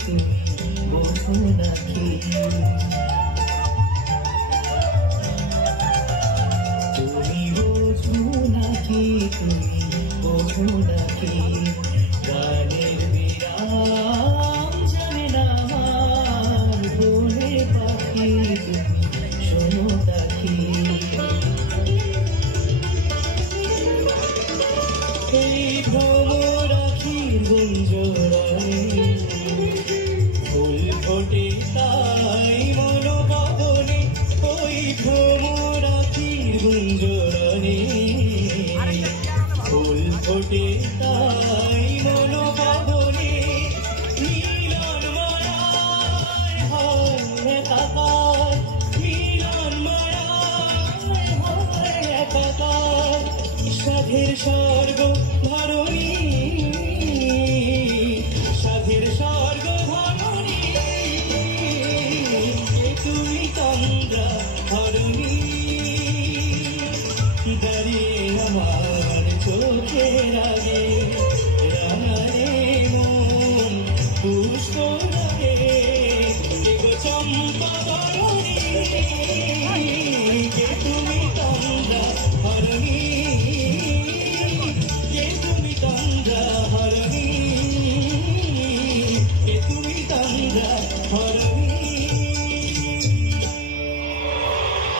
তুমি বোঝো নাকি তুমি বোঝো নাকি তুমি বোঝো নাকি গানের বিরাম জানে না আমার বলে পাখি তুমি শোনো নাকি এই ভ্রমর আখির গুঞ্জরণে ফুল ফোটে তাই মনোভাবনে ওই ভ্রমর আখির গুঞ্জরণে ফুল ফোটে তাই মনোভাবনে মিলন মারায় হয় একাকার মিলন মারায় হয় একাকার সাধের স্বর্গ ধরণী সাধের স্বর্গ ধরণী তুমি তন্দ্রা ধরণী দাঁড়িয়ে আমার চোখের আগে